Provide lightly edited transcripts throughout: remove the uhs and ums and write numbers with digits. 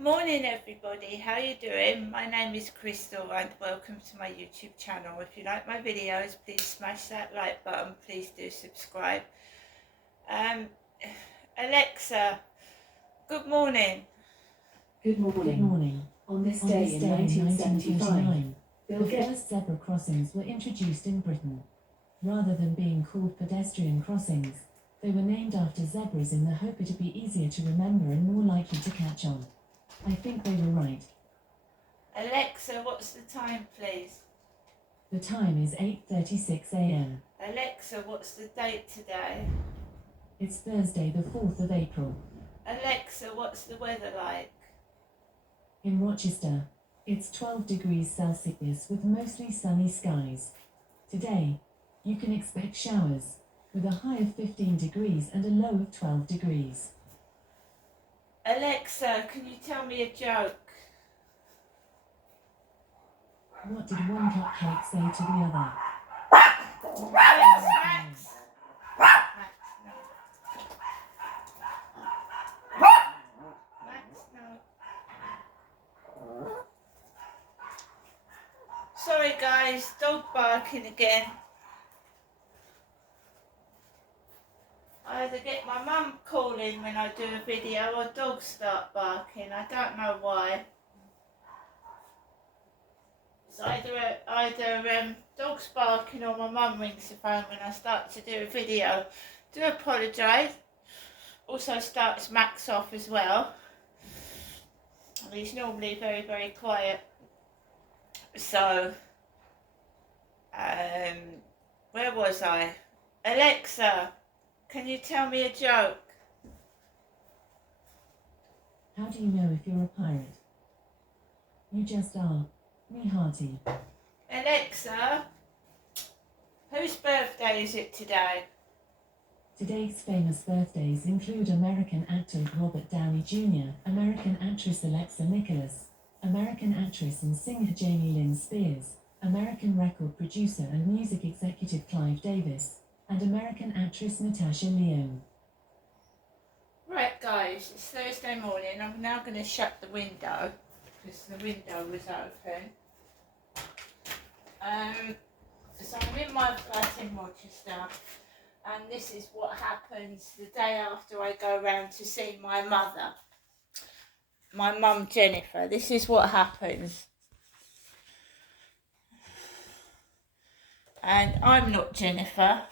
Morning everybody, how you doing? My name is Crystal and welcome to my YouTube channel. If you like my videos, please smash that like button. Please do subscribe. Um, Alexa, good morning. Good morning. On this day in 1979, the first zebra crossings were introduced in Britain. Rather than being called pedestrian crossings, they were named after zebras in the hope it'd be easier to remember and more likely to catch on. I think they were right. Alexa, what's the time please? The time is 8:36 a.m. Alexa, what's the date today? It's Thursday the 4th of April. Alexa, what's the weather like? In Rochester, it's 12 degrees Celsius with mostly sunny skies. Today, you can expect showers, with a high of 15 degrees and a low of 12 degrees. Alexa, can you tell me a joke? What did one cupcake say to the other? Max. No. Max, no. Sorry guys, dog barking again. I either get my mum calling when I do a video or dogs start barking. I don't know why. It's either dogs barking or my mum rings the phone when I start to do a video. Do apologise. Also starts Max off as well. And he's normally very, very quiet. So, where was I? Alexa, can you tell me a joke? How do you know if you're a pirate? You just are. Me hearty. Alexa, whose birthday is it today? Today's famous birthdays include American actor Robert Downey Jr., American actress Alexa Nicholas, American actress and singer Jamie Lynn Spears, American record producer and music executive Clive Davis, and American actress Natasha Lyonne. Right guys, it's Thursday morning. I'm now going to shut the window because the window was open. So I'm in my flat in Rochester, and this is what happens the day after I go round to see my mother, my mum Jennifer. This is what happens. And I'm not Jennifer,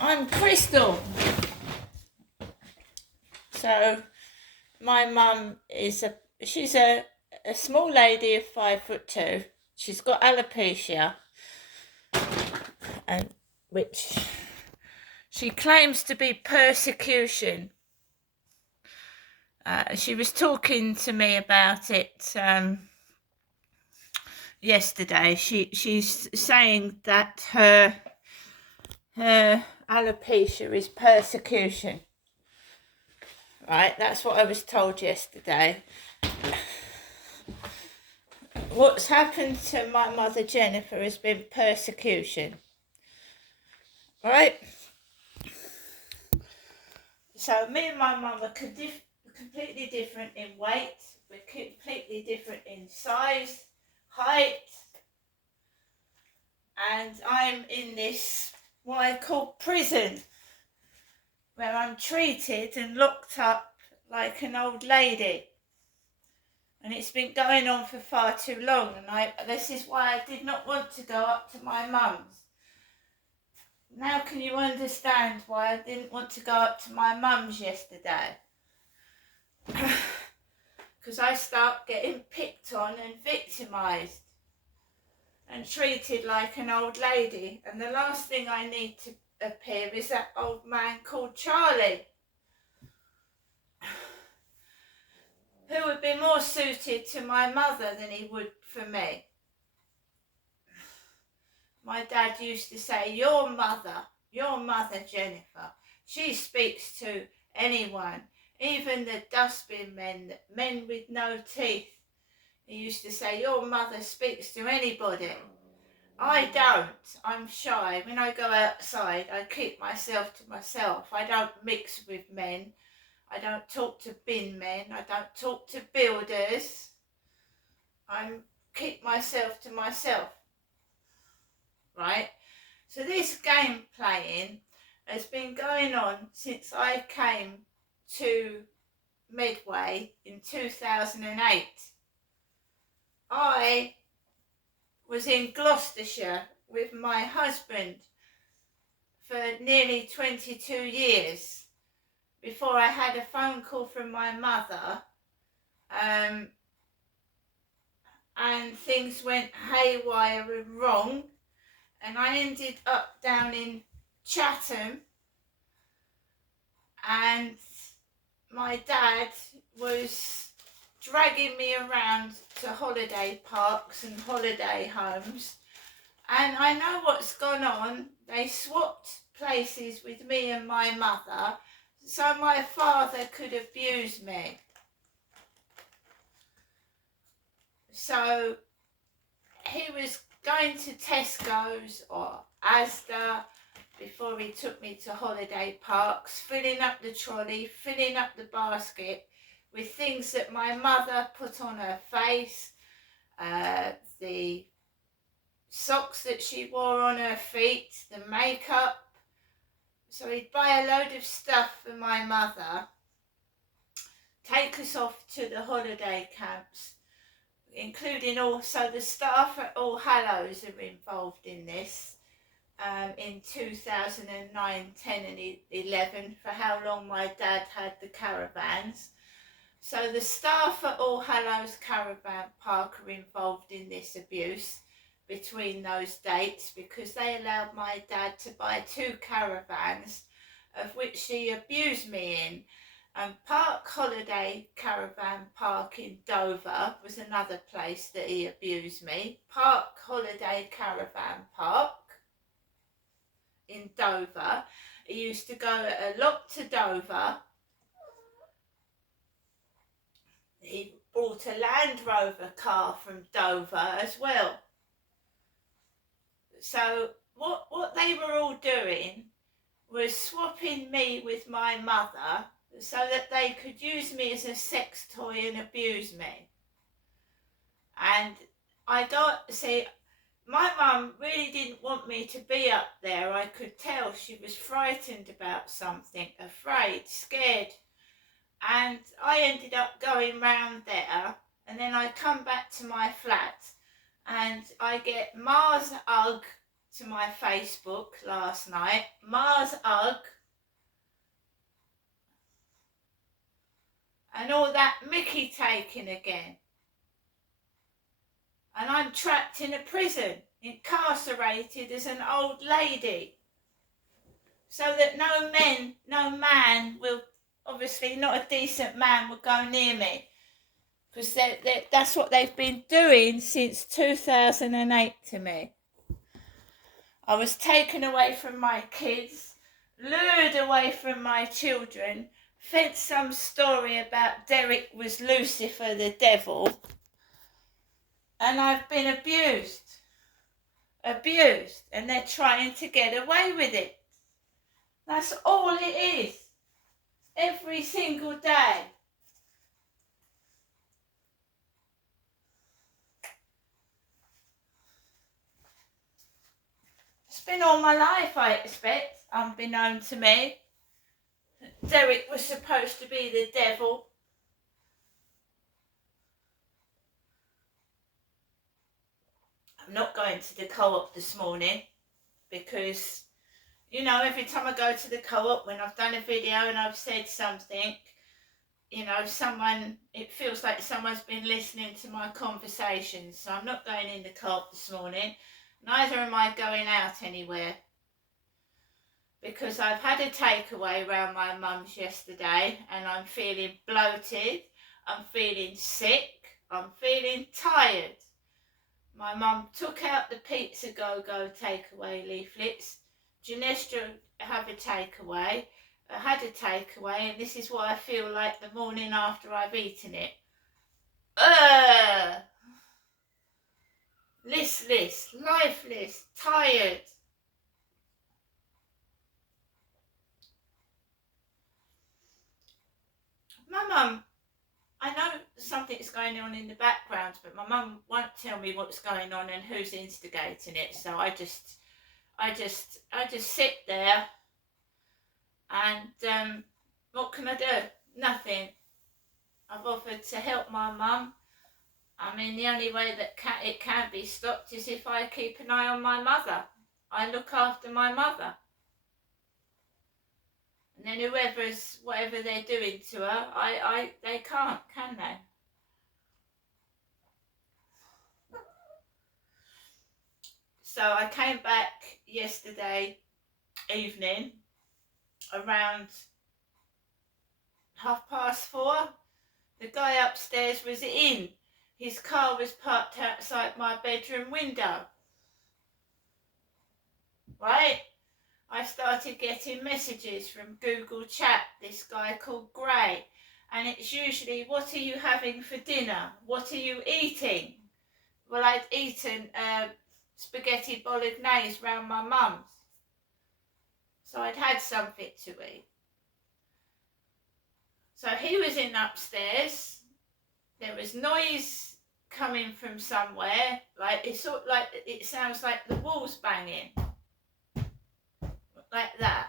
I'm Crystal. So my mum is she's a small lady of 5'2". She's got alopecia, and which she claims to be persecution. She was talking to me about it yesterday. She's saying that her alopecia is persecution. Right, that's what I was told yesterday. What's happened to my mother Jennifer has been persecution. Right? So me and my mum are completely different in weight. We're completely different in size, height. And I'm in this, what I call prison, where I'm treated and locked up like an old lady. And it's been going on for far too long, and this is why I did not want to go up to my mum's. Now can you understand why I didn't want to go up to my mum's yesterday? Because I start getting picked on and victimised and treated like an old lady, and the last thing I need to appear is that old man called Charlie, who would be more suited to my mother than he would for me. My dad used to say, your mother Jennifer, she speaks to anyone, even the dustbin men with no teeth. He used to say, your mother speaks to anybody. I don't. I'm shy. When I go outside, I keep myself to myself. I don't mix with men. I don't talk to bin men. I don't talk to builders. I keep myself to myself, right? So this game playing has been going on since I came to Medway in 2008. I was in Gloucestershire with my husband for nearly 22 years before I had a phone call from my mother, and things went haywire and wrong, and I ended up down in Chatham, and my dad was dragging me around to holiday parks and holiday homes, and I know what's gone on. They swapped places with me and my mother so my father could abuse me. So he was going to Tesco's or Asda before he took me to holiday parks, filling up the trolley, filling up the basket with things that my mother put on her face, the socks that she wore on her feet, the makeup. So he'd buy a load of stuff for my mother, take us off to the holiday camps, including also the staff at All Hallows are involved in this, in 2009, 10 and 11, for how long my dad had the caravans. So the staff at All Hallows Caravan Park are involved in this abuse between those dates, because they allowed my dad to buy 2 caravans, of which he abused me in. And Park Holiday Caravan Park in Dover was another place that he abused me. Park Holiday Caravan Park in Dover. He used to go a lot to Dover. He bought a Land Rover car from Dover as well. So what they were all doing was swapping me with my mother so that they could use me as a sex toy and abuse me. And my mum really didn't want me to be up there. I could tell she was frightened about something, afraid, scared. And I ended up going round there, and then I come back to my flat and I get Mars Ugg to my Facebook last night. Mars Ugg. And all that Mickey taking again. And I'm trapped in a prison, incarcerated as an old lady. So that no man will, obviously not a decent man, will go near me. Because that's what they've been doing since 2008 to me. I was taken away from my kids, lured away from my children, fed some story about Derek was Lucifer the devil, and I've been abused, and they're trying to get away with it. That's all it is, every single day. It's been all my life, I expect, unbeknown to me. Derek was supposed to be the devil. I'm not going to the co-op this morning because, you know, every time I go to the co-op, when I've done a video and I've said something, you know, it feels like someone's been listening to my conversations. So I'm not going in the co-op this morning. Neither am I going out anywhere, because I've had a takeaway round my mum's yesterday and I'm feeling bloated, I'm feeling sick, I'm feeling tired. My mum took out the Pizza Go-Go takeaway leaflets. Janestra have a takeaway. I had a takeaway, and this is what I feel like the morning after I've eaten it. Listless, lifeless, tired. my mum, I know something's going on in the background, but my mum won't tell me what's going on and who's instigating it. So I just sit there, and what can I do? Nothing. I've offered to help my mum. I mean, the only way that it can be stopped is if I keep an eye on my mother. I look after my mother. And then whatever they're doing to her, they can't, can they? So I came back yesterday evening around 4:30. The guy upstairs was in. His car was parked outside my bedroom window. Right? I started getting messages from Google Chat, this guy called Gray. And it's usually, what are you having for dinner? What are you eating? Well, I'd eaten spaghetti bolognese round my mum's. So I'd had something to eat. So he was in upstairs. There was noise coming from somewhere. It sounds like the walls banging. Like that.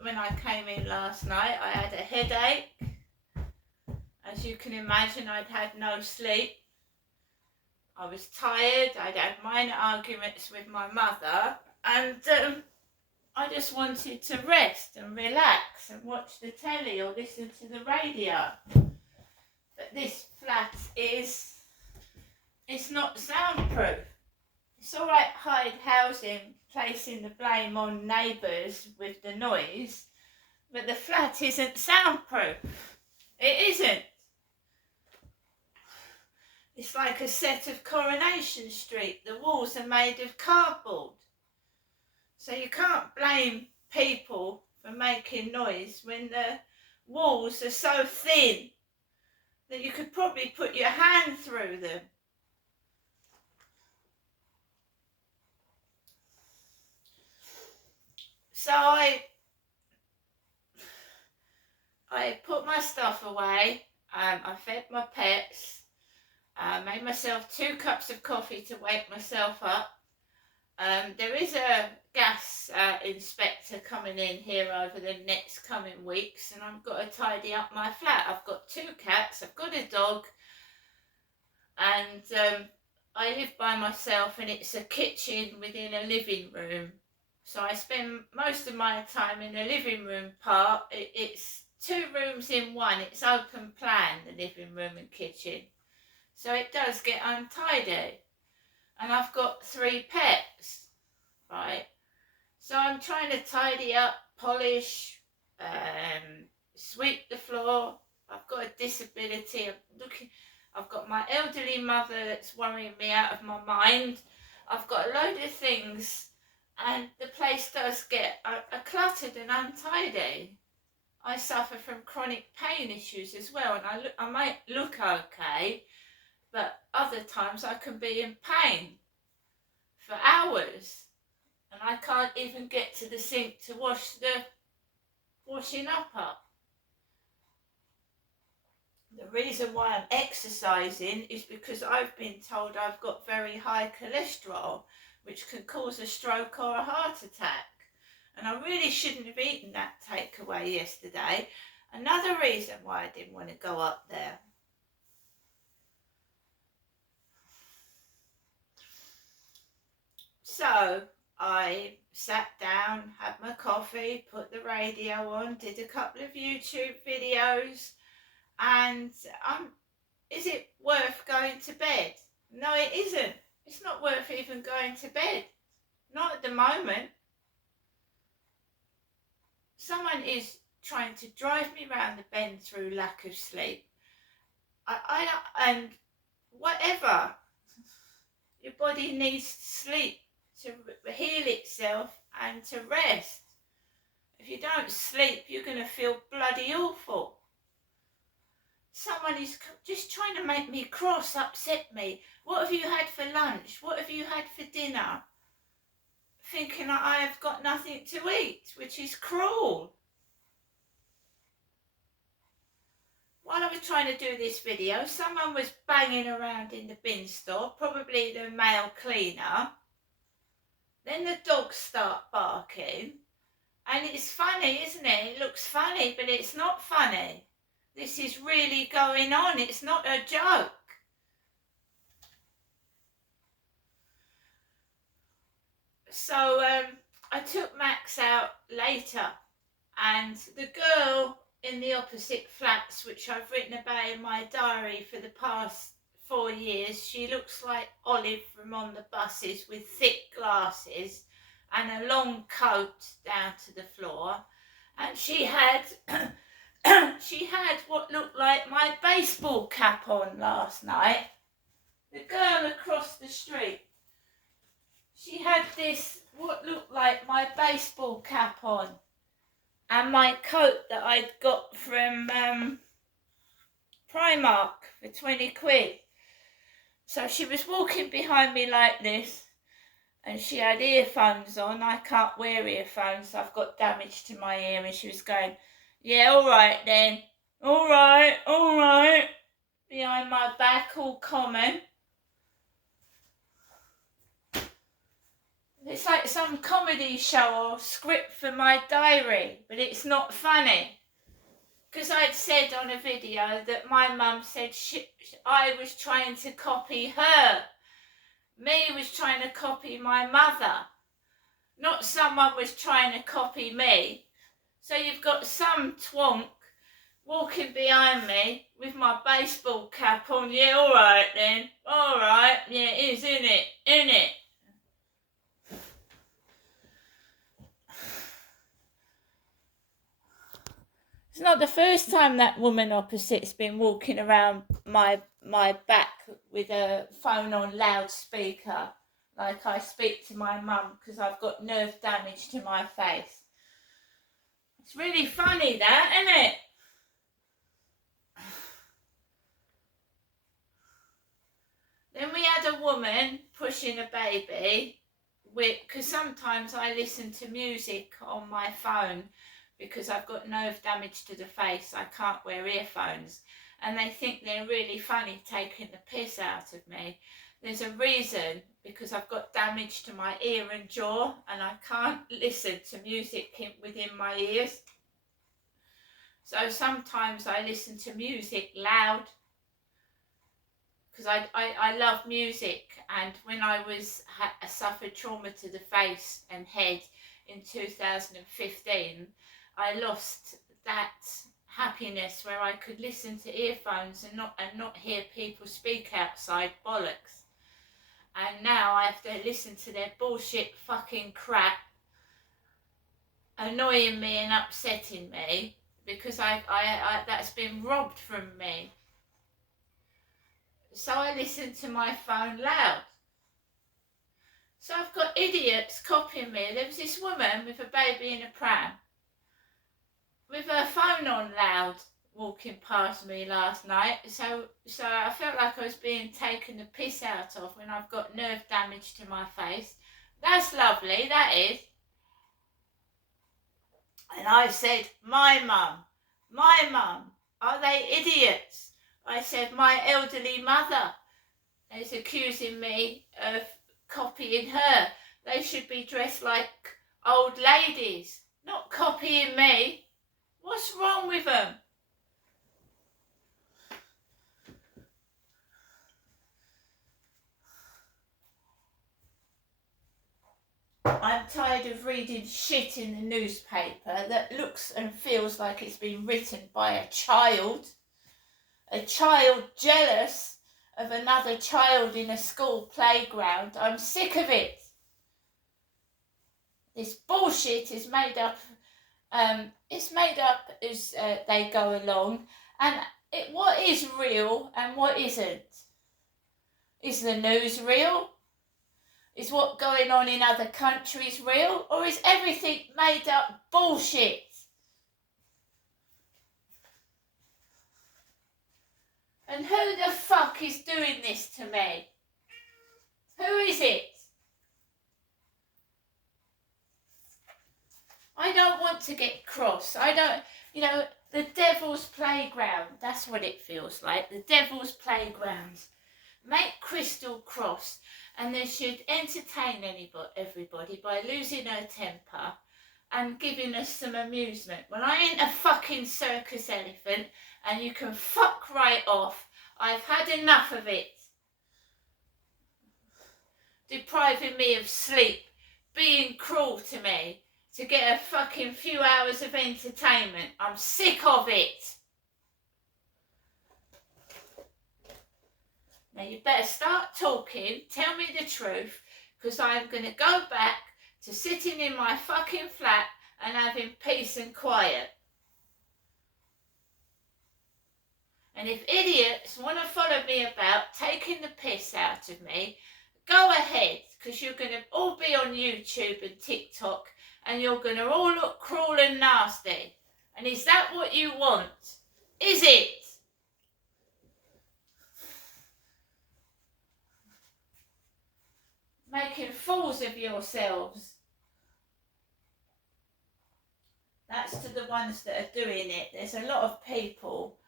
When I came in last night, I had a headache. As you can imagine, I'd had no sleep. I was tired. I'd had minor arguments with my mother, and I just wanted to rest and relax and watch the telly or listen to the radio. But this flat it's not soundproof. It's all right, Hyde Housing placing the blame on neighbours with the noise, but the flat isn't soundproof. It isn't. It's like a set of Coronation Street. The walls are made of cardboard. So you can't blame people for making noise when the walls are so thin that you could probably put your hand through them. So I put my stuff away. I fed my pets. Made myself 2 cups of coffee to wake myself up. There is a gas inspector coming in here over the next coming weeks, and I've got to tidy up my flat. I've got 2 cats, I've got a dog, and I live by myself, and it's a kitchen within a living room. So I spend most of my time in the living room part. It's 2 rooms in one. It's open plan, the living room and kitchen. So it does get untidy. And I've got 3 pets, right? So I'm trying to tidy up, polish, sweep the floor. I've got a disability. I've got my elderly mother that's worrying me out of my mind. I've got a load of things, and the place does get cluttered and untidy. I suffer from chronic pain issues as well, and I might look okay, but other times I can be in pain for hours, and I can't even get to the sink to wash the washing up. The reason why I'm exercising is because I've been told I've got very high cholesterol, which can cause a stroke or a heart attack. And I really shouldn't have eaten that takeaway yesterday. Another reason why I didn't want to go up there. So I sat down, had my coffee, put the radio on, did a couple of YouTube videos, and is it worth going to bed? No, it isn't. It's not worth even going to bed. Not at the moment. Someone is trying to drive me round the bend through lack of sleep. And whatever. Your body needs sleep to heal itself and to rest. If you don't sleep, you're going to feel bloody awful. Someone is just trying to make me cross, upset me. What have you had for lunch? What have you had for dinner? Thinking that I have got nothing to eat, which is cruel. while I was trying to do this video, someone was banging around in the bin store, probably the male cleaner. Then the dogs start barking. And it's funny, isn't it? It looks funny, but it's not funny. This is really going on. It's not a joke. So I took Max out later, and the girl in the opposite flats, which I've written about in my diary for the past 4 years, she looks like Olive from On the Buses, with thick glasses and a long coat down to the floor, and she had she had what looked like my baseball cap on last night. The girl across the street, she had this what looked like my baseball cap on, and my coat that I'd got from Primark for 20 quid. So she was walking behind me like this, and she had earphones on. I can't wear earphones, I've got damage to my ear, and she was going, yeah, all right then, all right, behind my back, all common. It's like some comedy show or script for my diary, but it's not funny. Because I'd said on a video that my mum said I was trying to copy her. Me was trying to copy my mother. Not someone was trying to copy me. So you've got some twonk walking behind me with my baseball cap on. Yeah, all right then. All right. Yeah, it is, isn't it? Isn't it? It's not the first time that woman opposite's been walking around my back with a phone on loudspeaker, like I speak to my mum, because I've got nerve damage to my face. It's really funny, that, isn't it? Then we had a woman pushing a baby, because sometimes I listen to music on my phone because I've got nerve damage to the face. I can't wear earphones, and they think they're really funny taking the piss out of me. There's a reason, because I've got damage to my ear and jaw, and I can't listen to music within my ears. So sometimes I listen to music loud, because I love music. And when I suffered trauma to the face and head in 2015, I lost that happiness where I could listen to earphones and not hear people speak outside bollocks. And now I have to listen to their bullshit fucking crap, annoying me and upsetting me, because I that's been robbed from me. So I listen to my phone loud. So I've got idiots copying me. There was this woman with a baby in a pram, with her phone on loud, walking past me last night. So I felt like I was being taken the piss out of when I've got nerve damage to my face. That's lovely, that is. And I said, my mum, are they idiots? I said, my elderly mother is accusing me of copying her. They should be dressed like old ladies, not copying me. What's wrong with them? I'm tired of reading shit in the newspaper that looks and feels like it's been written by a child jealous of another child in a school playground. I'm sick of it. This bullshit is made up. It's made up as they go along, and what is real and what isn't. Is the news real? Is what going on in other countries real? Or is everything made up bullshit? And who the fuck is doing this to me? Who is it? I don't want to get cross. I don't, The devil's playground. That's what it feels like. The devil's playground. Make Crystal cross, and they should entertain everybody by losing her temper and giving us some amusement. Well, I ain't a fucking circus elephant, and you can fuck right off. I've had enough of it. Depriving me of sleep, being cruel to me, to get a fucking few hours of entertainment. I'm sick of it. Now you better start talking, tell me the truth, because I'm going to go back to sitting in my fucking flat and having peace and quiet. And if idiots want to follow me about taking the piss out of me, go ahead, because you're going to all be on YouTube and TikTok, and you're going to all look cruel and nasty. And is that what you want? Is it? Making fools of yourselves. That's to the ones that are doing it. There's a lot of people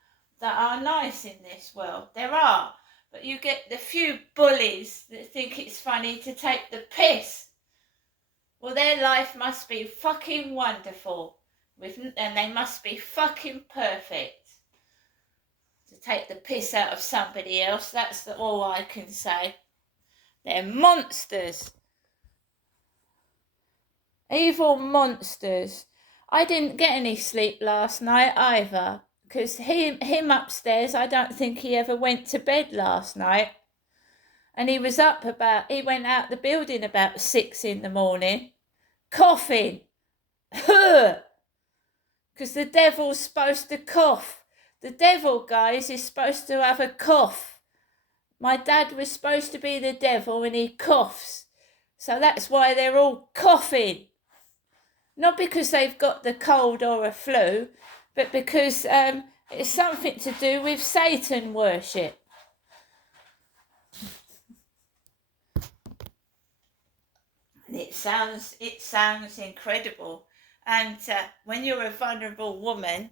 that are nice in this world. There are. But you get the few bullies that think it's funny to take the piss. Well, their life must be fucking wonderful. And they must be fucking perfect. To take the piss out of somebody else, that's all I can say. They're monsters. Evil monsters. I didn't get any sleep last night either. Because him upstairs, I don't think he ever went to bed last night. And he went out the building about 6 a.m, coughing. Because the devil's supposed to cough. The devil, guys, is supposed to have a cough. My dad was supposed to be the devil and he coughs. So that's why they're all coughing. Not because they've got the cold or a flu, but because it's something to do with Satan worship. And it sounds incredible. And when you're a vulnerable woman,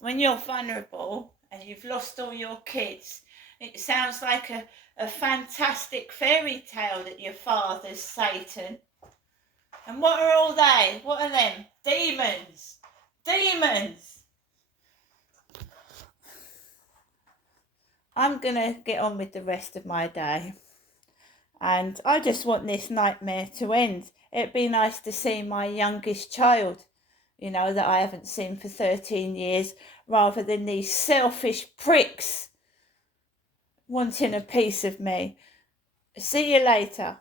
when you're vulnerable and you've lost all your kids, it sounds like a fantastic fairy tale that your father's Satan. And what are all they? What are them? Demons. Demons. I'm going to get on with the rest of my day. And I just want this nightmare to end. It'd be nice to see my youngest child, that I haven't seen for 13 years, rather than these selfish pricks wanting a piece of me. See you later.